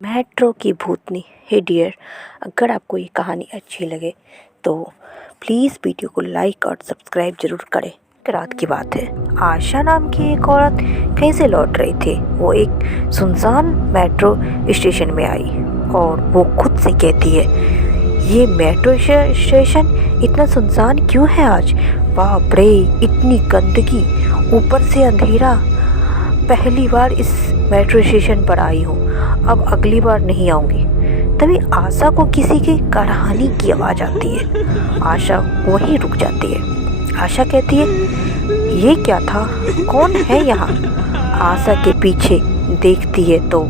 Metro की भूतनी। हे dear, अगर आपको ये कहानी अच्छी लगे तो प्लीज़ वीडियो को लाइक और सब्सक्राइब ज़रूर करें। एक रात की बात है, आशा नाम की एक औरत कहीं से लौट रही थी। वो एक सुनसान मेट्रो स्टेशन में आई और वो खुद से कहती है, ये मेट्रो स्टेशन इतना सुनसान क्यों है आज? बाप रे, इतनी गंदगी, ऊपर से अंधेरा। पहली बार इस मेट्रो स्टेशन पर आई हूँ, अब अगली बार नहीं आऊँगी। तभी आशा को किसी के कड़ाहनी की आवाज़ आती है। आशा वहीं रुक जाती है। आशा कहती है, ये क्या था? कौन है यहाँ? आशा के पीछे देखती है तो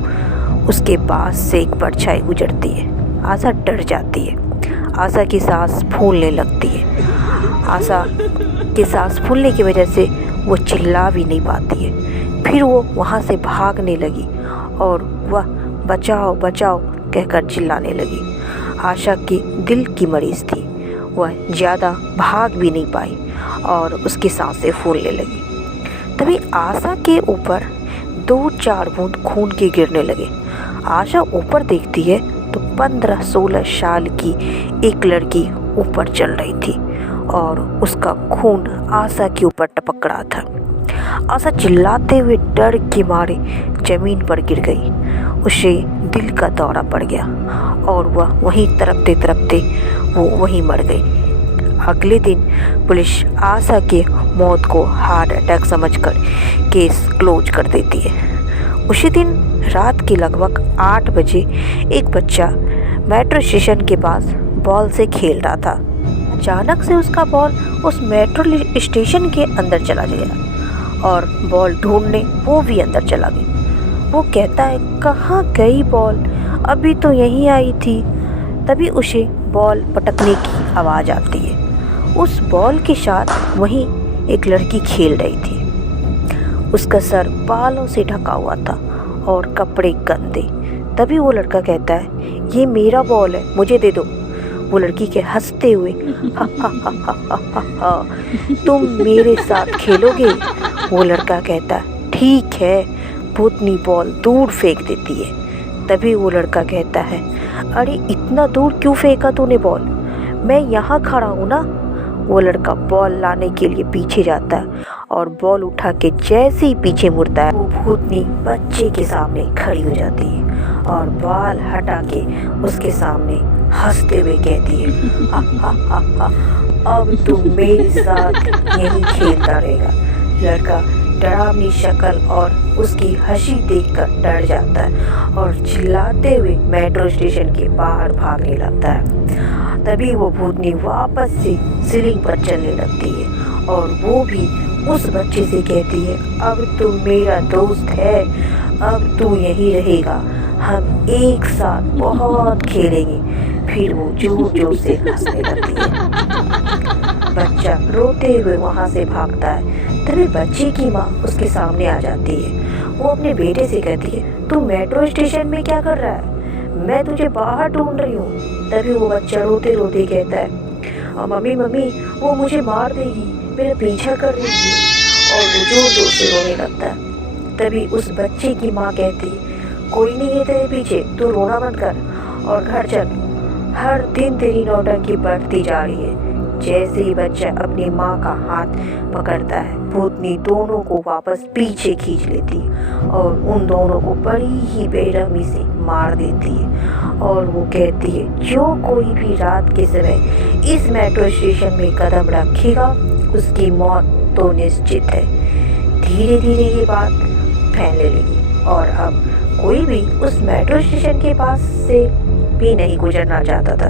उसके पास से एक परछाई गुजरती है। आशा डर जाती है। आशा की सांस फूलने लगती है। आशा की सांस फूलने की वजह से वो चिल्ला भी नहीं पाती है। फिर वो वहाँ से भागने लगी और वह बचाओ बचाओ कहकर चिल्लाने लगी। आशा की दिल की मरीज़ थी, वह ज़्यादा भाग भी नहीं पाई और उसकी सांसें फूलने लगी। तभी आशा के ऊपर 2-4 बूंद खून के गिरने लगे। आशा ऊपर देखती है तो 15-16 साल की एक लड़की ऊपर चल रही थी और उसका खून आशा के ऊपर टपक रहा था। आशा चिल्लाते हुए डर के मारे ज़मीन पर गिर गई। उसे दिल का दौरा पड़ गया और वह वहीं तड़पते तड़पते वो वहीं मर गई। अगले दिन पुलिस आशा के मौत को हार्ट अटैक समझकर केस क्लोज कर देती है। उसी दिन रात के लगभग 8 बजे एक बच्चा मेट्रो स्टेशन के पास बॉल से खेल रहा था। अचानक से उसका बॉल उस मेट्रो स्टेशन के अंदर चला गया और बॉल ढूंढने वो भी अंदर चला गया। वो कहता है, कहाँ गई बॉल? अभी तो यहीं आई थी। तभी उसे बॉल पटकने की आवाज़ आती है। उस बॉल के साथ वहीं एक लड़की खेल रही थी। उसका सर बालों से ढका हुआ था और कपड़े गंदे। तभी वो लड़का कहता है, ये मेरा बॉल है, मुझे दे दो। वो लड़की के हंसते हुए, हा हा हा हा हा हा हा, तुम मेरे साथ खेलोगे? वो लड़का कहता है, ठीक है। भूतनी बॉल दूर फेंक देती है। तभी वो लड़का कहता है, अरे इतना दूर क्यों फेंका तूने बॉल? मैं यहाँ खड़ा हूँ ना। वो लड़का बॉल लाने के लिए पीछे जाता है और बॉल उठा के जैसे ही पीछे मुड़ता है, वो भूतनी बच्चे के सामने खड़ी हो जाती है और बाल हटा के उसके सामने हंसते हुए कहती है, हा हा हा हा, अब तू मेरे साथ यहीं खेलता रहेगा। लड़का डरावनी शक्ल और उसकी हंसी देखकर डर जाता है और चिल्लाते हुए मेट्रो स्टेशन के बाहर भागने लगता है। तभी वो भूतनी वापस से सीलिंग पर चलने लगती है और वो भी उस बच्चे से कहती है, अब तू मेरा दोस्त है, अब तू यहीं रहेगा, हम एक साथ बहुत खेलेंगे। फिर वो जोर जोर से हंसने लगती है। बच्चा रोते हुए वहाँ से भागता है। तभी बच्चे की माँ उसके सामने आ जाती है। वो अपने बेटे से कहती है, तू मेट्रो स्टेशन में क्या कर रहा है? मैं तुझे बाहर ढूंढ रही हूँ। तभी वो बच्चा रोते रोते कहता है, मम्मी मम्मी, वो मुझे मार देगी, मेरा पीछा कर रही है। और वो जोर जोर से रोने लगता है। तभी उस बच्चे की माँ कहती है, कोई नहीं है तेरे पीछे, तू रोना बंद कर और घर चल। हर दिन तेरी नौटंकी बढ़ती जा रही है। जैसे ही बच्चा अपनी माँ का हाथ पकड़ता है, भूतनी दोनों को वापस पीछे खींच लेती है और उन दोनों को बड़ी ही बेरहमी से मार देती है। और वो कहती है, जो कोई भी रात के समय इस मेट्रो स्टेशन में कदम रखेगा, उसकी मौत तो निश्चित है। धीरे धीरे ये बात फैलने लगी और अब कोई भी उस मेट्रो स्टेशन के पास से भी नहीं गुजरना चाहता था।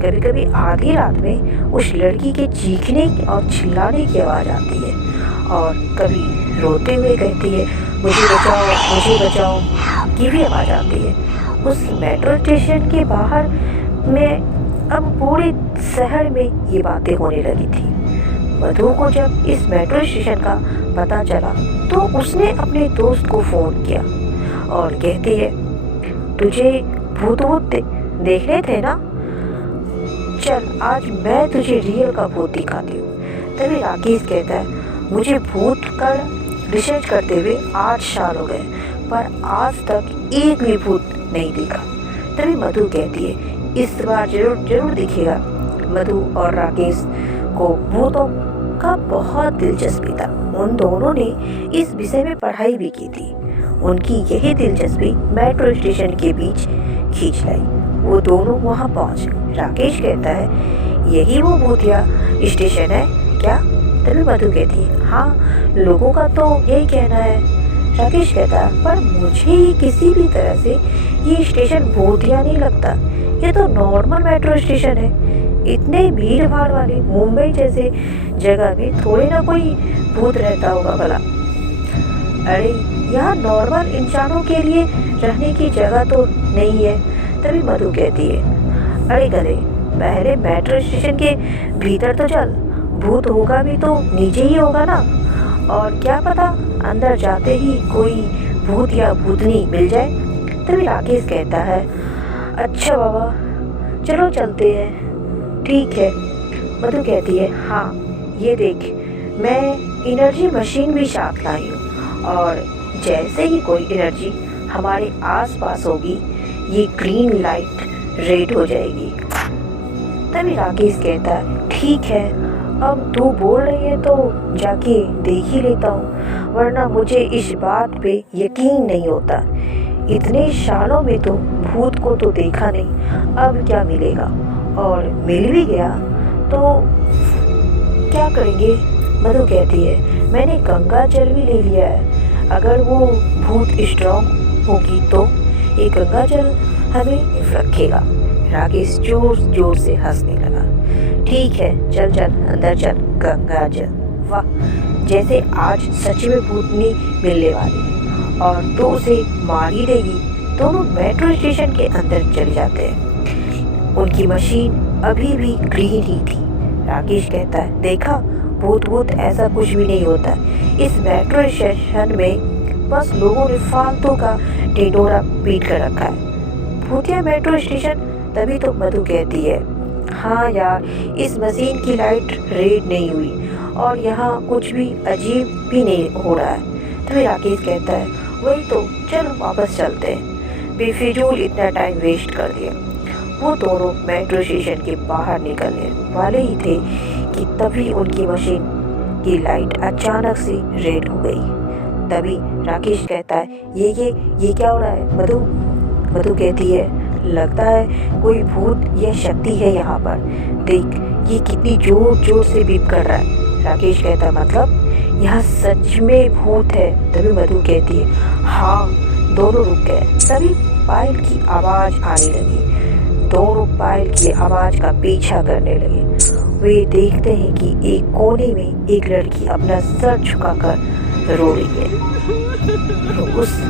कभी कभी आधी रात में उस लड़की के चीखने और चिल्लाने की आवाज़ आती है और कभी रोते हुए कहती है, मुझे बचाओ की भी आवाज़ आती है। उस मेट्रो स्टेशन के बाहर में अब पूरे शहर में ये बातें होने लगी थी। मधु को जब इस मेट्रो स्टेशन का पता चला तो उसने अपने दोस्त को फ़ोन किया और कहती है, तुझे भूत देखने थे ना? चल आज मैं तुझे रियल का भूत दिखाती हूँ। तभी राकेश कहता है, मुझे भूत का रिसर्च करते हुए 8 साल हो गए, पर आज तक एक भी भूत नहीं देखा। तभी मधु कहती है इस बार जरूर जरूर दिखेगा। मधु और राकेश को भूतों का बहुत दिलचस्पी था। उन दोनों ने इस विषय में पढ़ाई भी की थी। उनकी यही दिलचस्पी मेट्रो स्टेशन के बीच खींच लाई। वो दोनों वहाँ पहुँचे। राकेश कहता है यही वो भूतिया स्टेशन है क्या? तभी मधु कहती है हाँ, लोगों का तो यही कहना है। राकेश कहता है पर मुझे किसी भी तरह से ये स्टेशन भूतिया नहीं लगता। ये तो नॉर्मल मेट्रो स्टेशन है। इतने भीड़ भाड़ वाले मुंबई जैसे जगह में थोड़े ना कोई भूत रहता होगा भला। अरे यहाँ नॉर्मल इंसानों के लिए रहने की जगह तो नहीं है। तभी मधु कहती है अरे गधे, पहले मेट्रो स्टेशन के भीतर तो चल, भूत होगा भी तो नीचे ही होगा ना। और क्या पता अंदर जाते ही कोई भूत या भूतनी मिल जाए। तभी राकेश कहता है अच्छा बाबा, चलो चलते हैं। ठीक है। मधु कहती है हाँ, ये देख, मैं एनर्जी मशीन भी साथ लाई हूँ और जैसे ही कोई एनर्जी हमारे आसपास होगी ये ग्रीन लाइट रेड हो जाएगी। तभी राकेश कहता है ठीक है, अब तू बोल रही है तो जाके देख ही लेता हूँ, वरना मुझे इस बात पे यकीन नहीं होता। इतने सालों में तो भूत को तो देखा नहीं, अब क्या मिलेगा, और मिल भी गया तो क्या करेंगे। मधु कहती है मैंने गंगा जल भी ले लिया है, अगर वो भूत स्ट्रॉन्ग होगी तो ये गंगा जल हमें रखेगा। राकेश जोर जोर से हंसने लगा। ठीक है, चल चल अंदर चल, गंगा जल। वाह, जैसे आज सच में भूतनी मिलने वाली और तो उसे मार ही देगी। दोनों मेट्रो स्टेशन के अंदर चले जाते हैं। उनकी मशीन अभी भी ग्रीन ही थी। राकेश कहता है देखा, भूत भूत ऐसा कुछ भी नहीं होता। इस मेट्रो स्टेशन में बस लोगों ने फालतू का ढिंढोरा पीट कर रखा है। भूतिया मेट्रो स्टेशन। तभी तो मधु कहती है हाँ यार, इस मशीन की लाइट रेड नहीं हुई और यहाँ कुछ भी अजीब भी नहीं हो रहा है। तभी राकेश कहता है वही तो, चलो वापस चलते हैं, बेफिजूल इतना टाइम वेस्ट कर दिया। वो दोनों मेट्रो स्टेशन के बाहर निकलने वाले ही थे कि तभी उनकी मशीन की लाइट अचानक से रेड हो गई। तभी राकेश कहता है ये क्या हो रहा है मधु? मधु कहती है लगता है कोई भूत या शक्ति है यहाँ पर, देख ये कितनी जोर जोर से बीप कर रहा है। राकेश कहता है मतलब यहाँ सच में भूत है? तभी मधु कहती है हाँ। दोनों रुक गए। तभी पायल की आवाज़ आने लगी। दोनों पायल की आवाज़ का पीछा करने लगे। वे देखते हैं कि एक कोने में एक लड़की अपना सर झुकाकर रो रही है। तो उस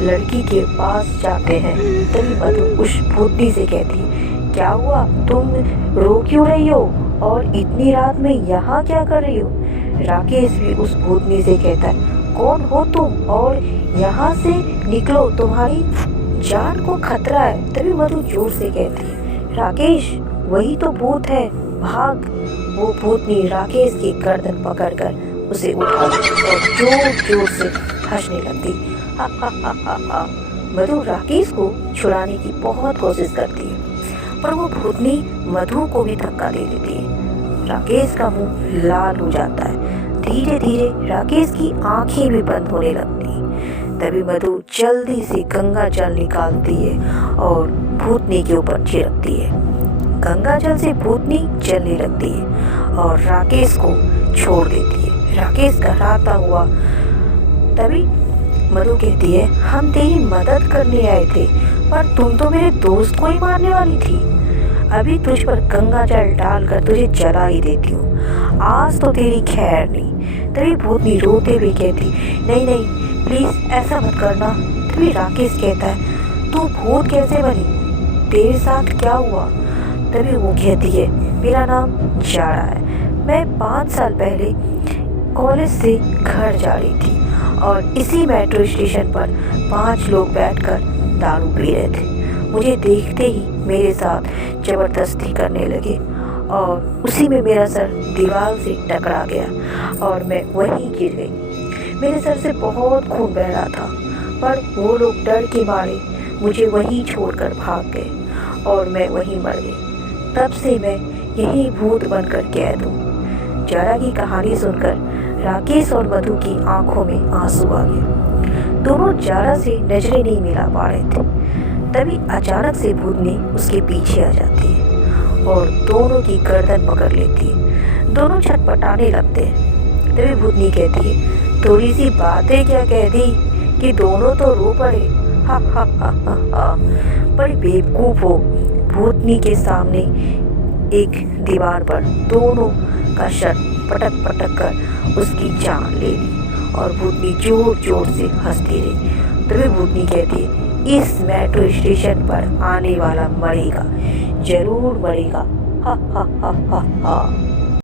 लड़की के पास जाते हैं। तभी मधु उस भूतनी से कहती है क्या हुआ, तुम रो क्यों रही हो और इतनी रात में यहाँ क्या कर रही हो? राकेश भी उस भूतनी से कहता है कौन हो तुम और यहाँ से निकलो, तुम्हारी जान को खतरा है। तभी मधु जोर से कहती है राकेश वही तो भूत है, भाग। वो भूतनी राकेश की गर्दन पकड़कर उसे उठा और जोर जोर से हंसने लगती। मधु राकेश को छुड़ाने की बहुत कोशिश करती है, पर वो भूतनी मधु को भी धक्का दे देती है। राकेश का मुंह लाल हो जाता है। धीरे धीरे राकेश की आंखें भी बंद होने लगती हैं। तभी मधु जल्दी से गंगा जल निकालती है और भूतनी के ऊपर छिड़कती है। गंगा जल से भूतनी जलने लगती है और राकेश को छोड़ देती है। राकेश घबराता हुआ। तभी मधु कहती है हम तेरी मदद करने आए थे, पर तुम तो मेरे दोस्त को ही मारने वाली थी। अभी तुझ पर गंगा जल डालकर तुझे जला ही देती हूँ, आज तो तेरी खैर नहीं। तभी भूतनी रोते हुए कहती नहीं नहीं प्लीज़ ऐसा मत करना। तभी राकेश कहता है तू भूत कैसे बनी, तेरे साथ क्या हुआ? तभी वो कहती है मेरा नाम जाड़ा है, मैं 5 साल पहले कॉलेज से घर जा रही थी और इसी मेट्रो स्टेशन पर 5 लोग बैठकर दारू पी रहे थे। मुझे देखते ही मेरे साथ ज़बरदस्ती करने लगे और उसी में मेरा सर दीवार से टकरा गया और मैं वहीं गिर गई। मेरे सर से बहुत खून बह रहा था, पर वो लोग डर के मारे मुझे वहीं छोड़कर भाग गए और मैं वहीं मर गई। तब से मैं यही भूत बनकर कैद हूँ। जारा की कहानी सुनकर राकेश और मधु की आंखों में आंसू आ गए। दोनों जारा से नजरें नहीं मिला पा रहे थे। तभी अचानक से भूतनी उसके पीछे आ जाती है और दोनों की गर्दन पकड़ लेती है। दोनों छटपटाने लगते हैं। तभी भूतनी कहती है, थोड़ी सी बातें क्या कह दी कि दोनों तो रो पड़े। हा हा हा हा हा। बड़ी बेवकूफ हो। भूतनी के सामने एक दीवार पर दोनों का शर पटक पटक कर उसकी जान ले ली और भूतनी जोर जोर से हंसती रही। तभी भूतनी कहती है, इस मेट्रो स्टेशन पर आने वाला मरेगा, जरूर मरेगा। हा हा हा हा हा।